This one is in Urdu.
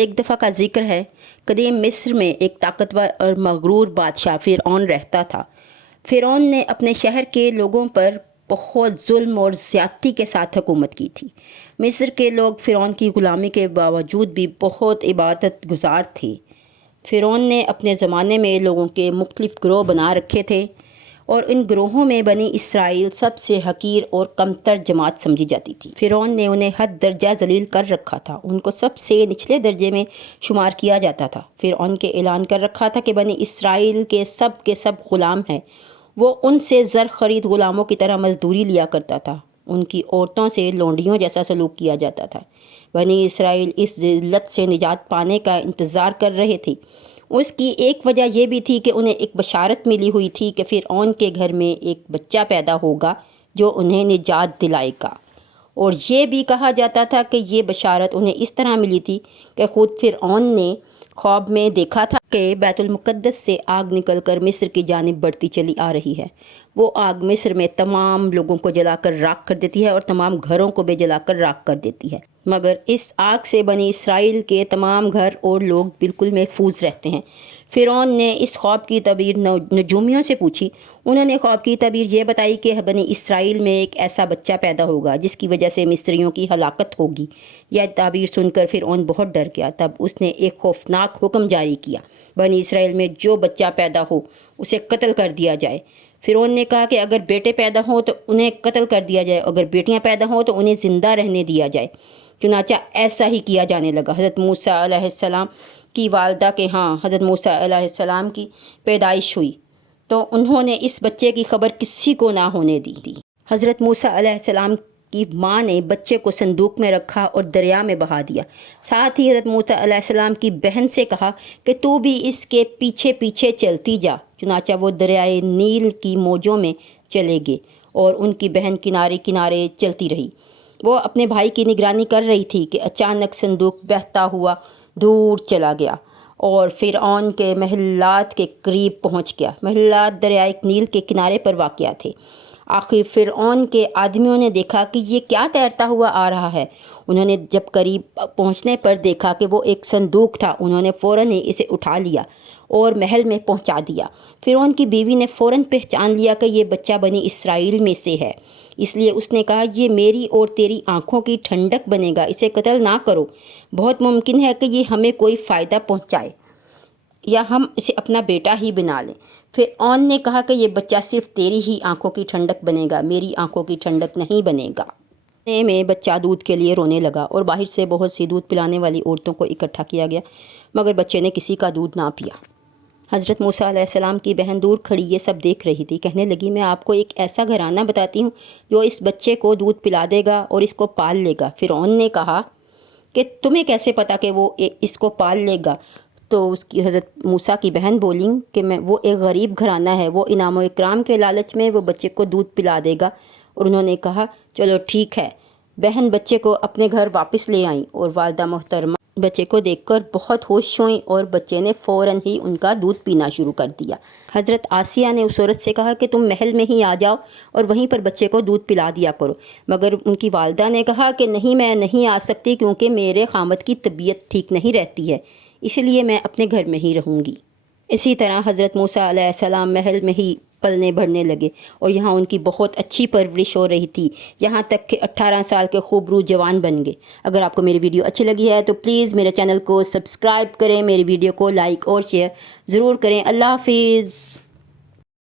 ایک دفعہ کا ذکر ہے، قدیم مصر میں ایک طاقتور اور مغرور بادشاہ فرعون رہتا تھا۔ فرعون نے اپنے شہر کے لوگوں پر بہت ظلم اور زیادتی کے ساتھ حکومت کی تھی۔ مصر کے لوگ فرعون کی غلامی کے باوجود بھی بہت عبادت گزار تھے۔ فرعون نے اپنے زمانے میں لوگوں کے مختلف گروہ بنا رکھے تھے اور ان گروہوں میں بنی اسرائیل سب سے حقیر اور کمتر جماعت سمجھی جاتی تھی۔ فرعون نے انہیں حد درجہ ذلیل کر رکھا تھا، ان کو سب سے نچلے درجے میں شمار کیا جاتا تھا۔ فرعون کے اعلان کر رکھا تھا کہ بنی اسرائیل کے سب غلام ہیں۔ وہ ان سے زر خرید غلاموں کی طرح مزدوری لیا کرتا تھا، ان کی عورتوں سے لونڈیوں جیسا سلوک کیا جاتا تھا۔ بنی اسرائیل اس ذلت سے نجات پانے کا انتظار کر رہے تھے۔ اس کی ایک وجہ یہ بھی تھی کہ انہیں ایک بشارت ملی ہوئی تھی کہ فرعون کے گھر میں ایک بچہ پیدا ہوگا جو انہیں نجات دلائے گا، اور یہ بھی کہا جاتا تھا کہ یہ بشارت انہیں اس طرح ملی تھی کہ خود فرعون نے خواب میں دیکھا تھا کہ بیت المقدس سے آگ نکل کر مصر کی جانب بڑھتی چلی آ رہی ہے۔ وہ آگ مصر میں تمام لوگوں کو جلا کر راکھ کر دیتی ہے اور تمام گھروں کو بھی جلا کر راکھ کر دیتی ہے، مگر اس آگ سے بنی اسرائیل کے تمام گھر اور لوگ بالکل محفوظ رہتے ہیں۔ فرعون نے اس خواب کی تعبیر نجومیوں سے پوچھی۔ انہوں نے خواب کی تعبیر یہ بتائی کہ بنی اسرائیل میں ایک ایسا بچہ پیدا ہوگا جس کی وجہ سے مصریوں کی ہلاکت ہوگی۔ یہ تعبیر سن کر فرعون بہت ڈر گیا۔ تب اس نے ایک خوفناک حکم جاری کیا، بنی اسرائیل میں جو بچہ پیدا ہو اسے قتل کر دیا جائے۔ فرعون نے کہا کہ اگر بیٹے پیدا ہوں تو انہیں قتل کر دیا جائے، اگر بیٹیاں پیدا ہوں تو انہیں زندہ رہنے دیا جائے۔ چنانچہ ایسا ہی کیا جانے لگا۔ حضرت موسیٰ علیہ السلام کی والدہ کے ہاں حضرت موسیٰ علیہ السلام کی پیدائش ہوئی تو انہوں نے اس بچے کی خبر کسی کو نہ ہونے دی۔ حضرت موسیٰ علیہ السلام کی ماں نے بچے کو صندوق میں رکھا اور دریا میں بہا دیا۔ ساتھ ہی حضرت موسیٰ علیہ السلام کی بہن سے کہا کہ تو بھی اس کے پیچھے پیچھے چلتی جا۔ چنانچہ وہ دریائے نیل کی موجوں میں چلے گئے اور ان کی بہن کنارے کنارے چلتی رہی۔ وہ اپنے بھائی کی نگرانی کر رہی تھی کہ اچانک صندوق بہتا ہوا دور چلا گیا اور فرعون کے محلات کے قریب پہنچ گیا۔ محلات دریائے نیل کے کنارے پر واقع تھے۔ آخر فرعون کے آدمیوں نے دیکھا کہ یہ کیا تیرتا ہوا آ رہا ہے۔ انہوں نے جب قریب پہنچنے پر دیکھا کہ وہ ایک صندوق تھا، انہوں نے فوراً ہی اسے اٹھا لیا اور محل میں پہنچا دیا۔ فرعون کی بیوی نے فوراً پہچان لیا کہ یہ بچہ بنی اسرائیل میں سے ہے، اس لیے اس نے کہا یہ میری اور تیری آنکھوں کی ٹھنڈک بنے گا، اسے قتل نہ کرو، بہت ممکن ہے کہ یہ ہمیں کوئی فائدہ پہنچائے یا ہم اسے اپنا بیٹا ہی بنا لیں۔ فرعون نے کہا کہ یہ بچہ صرف تیری ہی آنکھوں کی ٹھنڈک بنے گا، میری آنکھوں کی ٹھنڈک نہیں بنے گا۔ میں بچہ دودھ کے لیے رونے لگا اور باہر سے بہت سی دودھ پلانے والی عورتوں کو اکٹھا کیا گیا، مگر بچے نے کسی کا دودھ نہ پیا۔ حضرت موسیٰ علیہ السلام کی بہن دور کھڑی یہ سب دیکھ رہی تھی۔ کہنے لگی میں آپ کو ایک ایسا گھرانہ بتاتی ہوں جو اس بچے کو دودھ پلا دے گا اور اس کو پال لے گا۔ فرعون نے کہا کہ تمہیں کیسے پتا کہ وہ اس کو پال لے گا؟ تو اس کی حضرت موسیٰ کی بہن بولیں کہ وہ ایک غریب گھرانہ ہے، وہ انعام و اکرام کے لالچ میں وہ بچے کو دودھ پلا دے گا۔ اور انہوں نے کہا چلو ٹھیک ہے۔ بہن بچے کو اپنے گھر واپس لے آئیں اور والدہ محترمہ بچے کو دیکھ کر بہت خوش ہوئیں اور بچے نے فوراً ہی ان کا دودھ پینا شروع کر دیا۔ حضرت آسیہ نے اس عورت سے کہا کہ تم محل میں ہی آ جاؤ اور وہیں پر بچے کو دودھ پلا دیا کرو، مگر ان کی والدہ نے کہا کہ نہیں، میں نہیں آ سکتی کیونکہ میرے خامد کی طبیعت ٹھیک نہیں رہتی ہے، اس لیے میں اپنے گھر میں ہی رہوں گی۔ اسی طرح حضرت موسیٰ علیہ السلام محل میں ہی پلنے بڑھنے لگے اور یہاں ان کی بہت اچھی پرورش ہو رہی تھی، یہاں تک کہ 18 سال کے خوبرو جوان بن گئے۔ اگر آپ کو میری ویڈیو اچھی لگی ہے تو پلیز میرے چینل کو سبسکرائب کریں، میری ویڈیو کو لائک اور شیئر ضرور کریں۔ اللہ حافظ۔